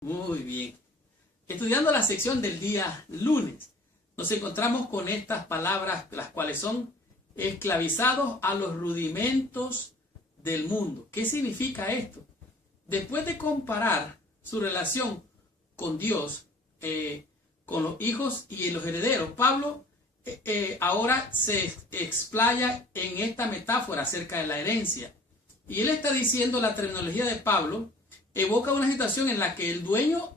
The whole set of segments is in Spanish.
Muy bien. Estudiando la sección del día lunes, nos encontramos con estas palabras, las cuales son esclavizados a los rudimentos del mundo. ¿Qué significa esto? Después de comparar su relación con Dios, con los hijos y los herederos, Pablo ahora se explaya en esta metáfora acerca de la herencia. Y él está diciendo, la terminología de Pablo evoca una situación en la que el dueño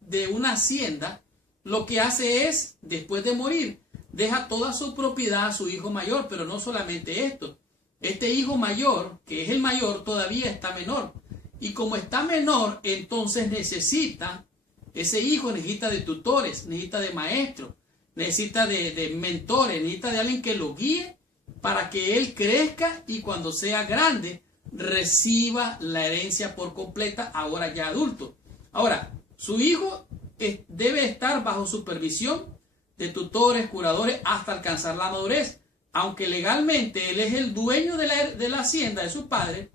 de una hacienda lo que hace es, después de morir, deja toda su propiedad a su hijo mayor. Pero no solamente esto, este hijo mayor, que es el mayor, todavía está menor, y como está menor, entonces ese hijo necesita de tutores, necesita de maestros, necesita de mentores, necesita de alguien que lo guíe para que él crezca y cuando sea grande reciba la herencia por completa, ahora ya adulto. Ahora, su hijo debe estar bajo supervisión de tutores, curadores, hasta alcanzar la madurez. Aunque legalmente él es el dueño de la hacienda de su padre,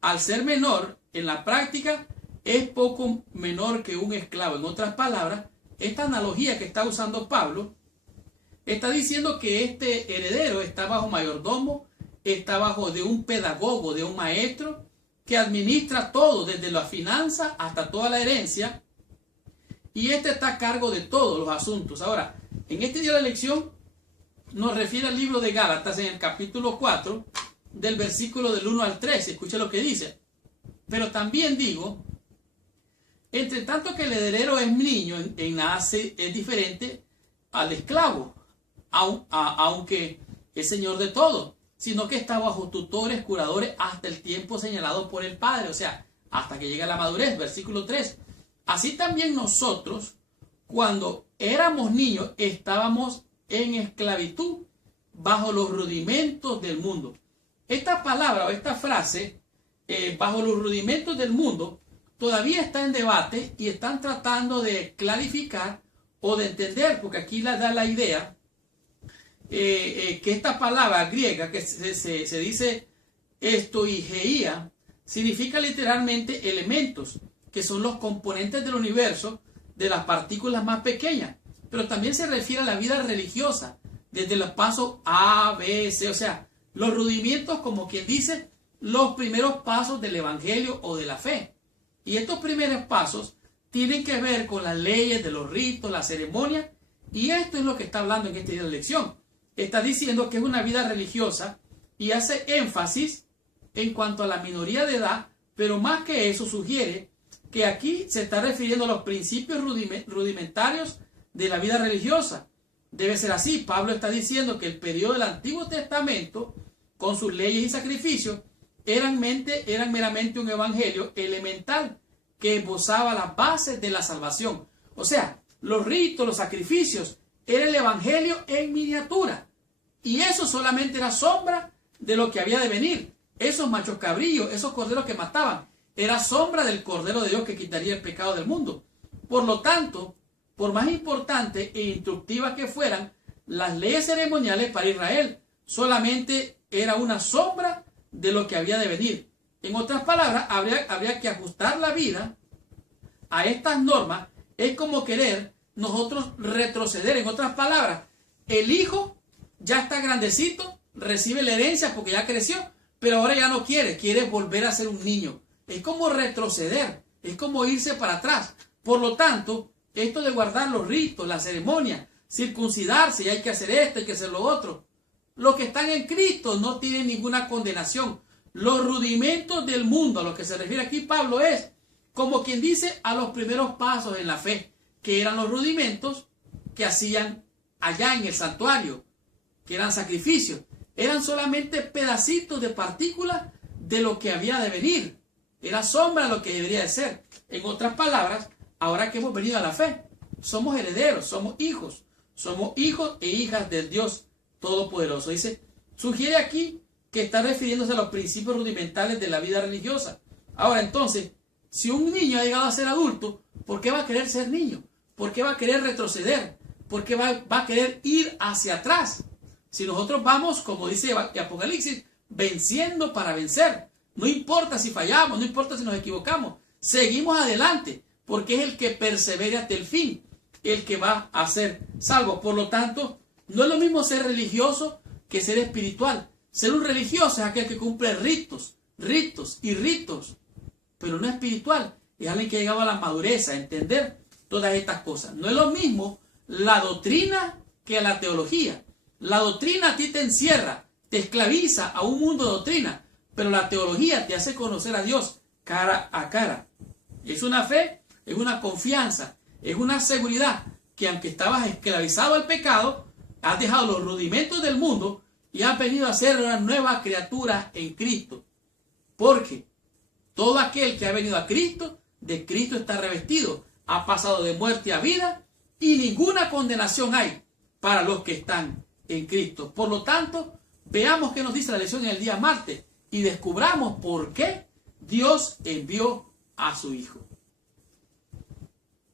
al ser menor, en la práctica es poco menor que un esclavo. En otras palabras, esta analogía que está usando Pablo está diciendo que este heredero está bajo mayordomo, está bajo de un pedagogo, de un maestro que administra todo, desde la finanza hasta toda la herencia, y este está a cargo de todos los asuntos. Ahora, en este día de lección nos refiere al libro de Gálatas en el capítulo 4, del versículo del 1 al 13. Escucha lo que dice: pero también digo, entre tanto que el heredero es niño, en nada es diferente al esclavo, aunque es señor de todo, sino que está bajo tutores, curadores, hasta el tiempo señalado por el Padre, o sea, hasta que llegue a la madurez. Versículo 3. Así también nosotros, cuando éramos niños, estábamos en esclavitud, bajo los rudimentos del mundo. Esta palabra o esta frase, bajo los rudimentos del mundo, todavía está en debate y están tratando de clarificar o de entender, porque aquí les da la idea que esta palabra griega que se dice estoigeia significa literalmente elementos, que son los componentes del universo, de las partículas más pequeñas, pero también se refiere a la vida religiosa, desde los pasos A, B, C, o sea, los rudimentos, como quien dice, los primeros pasos del evangelio o de la fe. Y estos primeros pasos tienen que ver con las leyes de los ritos, la ceremonia, y esto es lo que está hablando en este día de lección. Está diciendo que es una vida religiosa y hace énfasis en cuanto a la minoría de edad, pero más que eso sugiere que aquí se está refiriendo a los principios rudimentarios de la vida religiosa. Debe ser así. Pablo está diciendo que el periodo del Antiguo Testamento, con sus leyes y sacrificios, eran meramente un evangelio elemental que esbozaba las bases de la salvación. O sea, los ritos, los sacrificios, era el evangelio en miniatura. Y eso solamente era sombra de lo que había de venir. Esos machos cabrillos, esos corderos que mataban, era sombra del Cordero de Dios que quitaría el pecado del mundo. Por lo tanto, por más importantes e instructivas que fueran las leyes ceremoniales para Israel, solamente era una sombra de lo que había de venir. En otras palabras, habría que ajustar la vida a estas normas. Es como querer nosotros retroceder. En otras palabras, el hijo ya está grandecito, recibe la herencia porque ya creció, pero ahora ya no quiere volver a ser un niño. Es como retroceder, es como irse para atrás. Por lo tanto, esto de guardar los ritos, la ceremonia, circuncidarse, y hay que hacer esto, hay que hacer lo otro. Los que están en Cristo no tienen ninguna condenación. Los rudimentos del mundo, a lo que se refiere aquí Pablo, es como quien dice a los primeros pasos en la fe, que eran los rudimentos que hacían allá en el santuario, que eran sacrificios. Eran solamente pedacitos de partículas de lo que había de venir. Era sombra de lo que debería de ser. En otras palabras, ahora que hemos venido a la fe, somos herederos, somos hijos e hijas del Dios Todopoderoso. Dice, sugiere aquí que está refiriéndose a los principios rudimentales de la vida religiosa. Ahora entonces, si un niño ha llegado a ser adulto, ¿por qué va a querer ser niño? ¿Por qué va a querer retroceder? ¿Por qué va a querer ir hacia atrás? Si nosotros vamos, como dice Apocalipsis, venciendo para vencer. No importa si fallamos, no importa si nos equivocamos, seguimos adelante, porque es el que persevere hasta el fin, el que va a ser salvo. Por lo tanto, no es lo mismo ser religioso que ser espiritual. Ser un religioso es aquel que cumple ritos, pero no espiritual. Es alguien que ha llegado a la madurez, a entender todas estas cosas. No es lo mismo la doctrina que la teología. La doctrina a ti te encierra, te esclaviza a un mundo de doctrina, pero la teología te hace conocer a Dios cara a cara. Es una fe, es una confianza, es una seguridad que aunque estabas esclavizado al pecado, has dejado los rudimentos del mundo y has venido a ser una nueva criatura en Cristo. Porque todo aquel que ha venido a Cristo, de Cristo está revestido, ha pasado de muerte a vida y ninguna condenación hay para los que están en Cristo. Por lo tanto, veamos qué nos dice la lección en el día martes y descubramos por qué Dios envió a su Hijo.